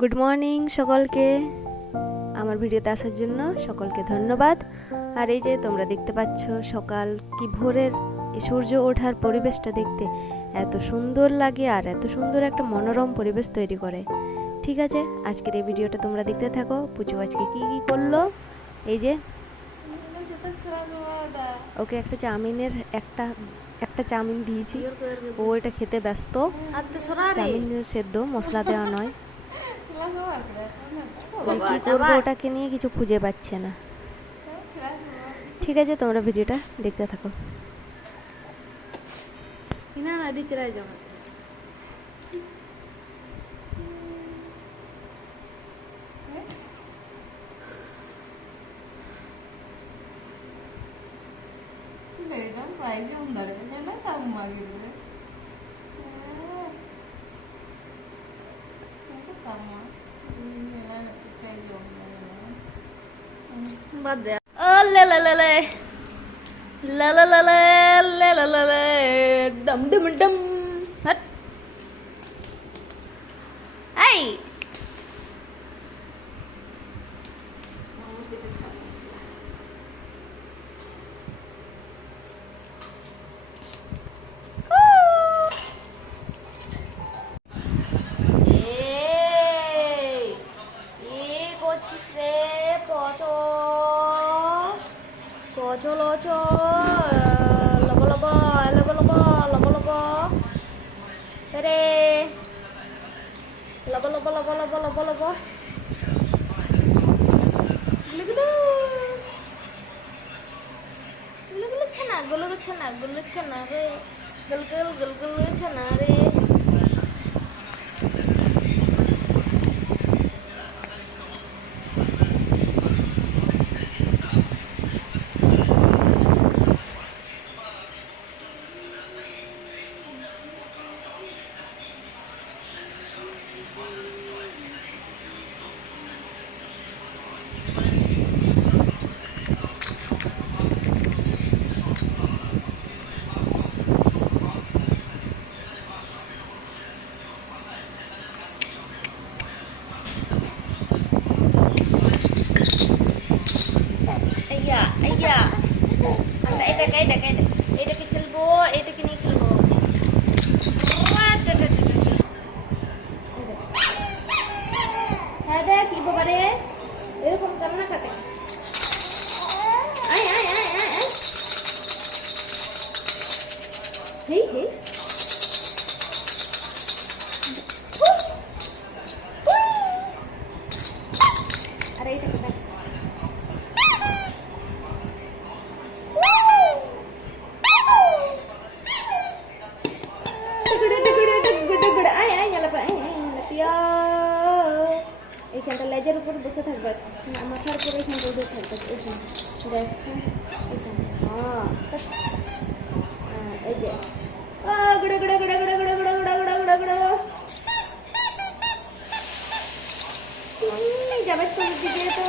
Good morning সকলকে। আমার ভিডিওতে আসার জন্য সকলকে ধন্যবাদ। আর এই যে তোমরা দেখতে পাচ্ছ সকাল কি ভোরের সূর্য ওঠার পরিবেশটা দেখতে এত সুন্দর লাগে আর এত সুন্দর একটা মনোরম পরিবেশ তৈরি করে। ঠিক আছে, আজকের এই ভিডিওটা তোমরা দেখতে থাকো। পুচু আজকে কি কি করলো, এই যে ওকে একটা চাউমিনের একটা চাউমিন দিয়েছি, ও এটা খেতে ব্যস্ত। চাউমিন সেদ্ধ, মশলা দেওয়া নয়। কি করবো ওটাকে নিয়ে কিছু খুঁজে পাচ্ছে না। ঠিক আছে, তোমরা ভিডিওটা দেখতে থাকো। Đầm đầm đầm hết ấy gulu chana re gul chana re Iya, এটাকে খেলবো, এটাকে নিয়ে খেলবো। হ্যাঁ দেখ কি বাবারে, এরকম কান্না কাটে। আয় আয় আয় আয় আয়, হেই হেই আরে এটা কোথায়? এইখানটা লেজের উপর বসে থাকবে, মাথার উপরে এইখানটা উঠে থাকবে। দেখছেন এই যে গুড়ে গুড়ে গুড়ে গুড়ে গুড়ে গুড়ে গুড়ে গুড়ে গুড়ে গুড়ে যাবে তোর দিকে, তো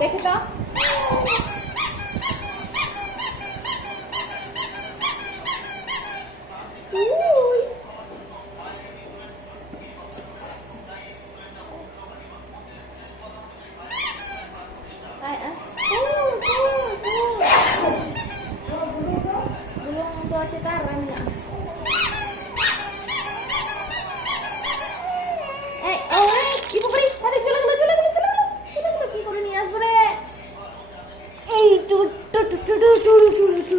দেখে তো কি করে নিয়ে আসবো রে? এই two two two two two two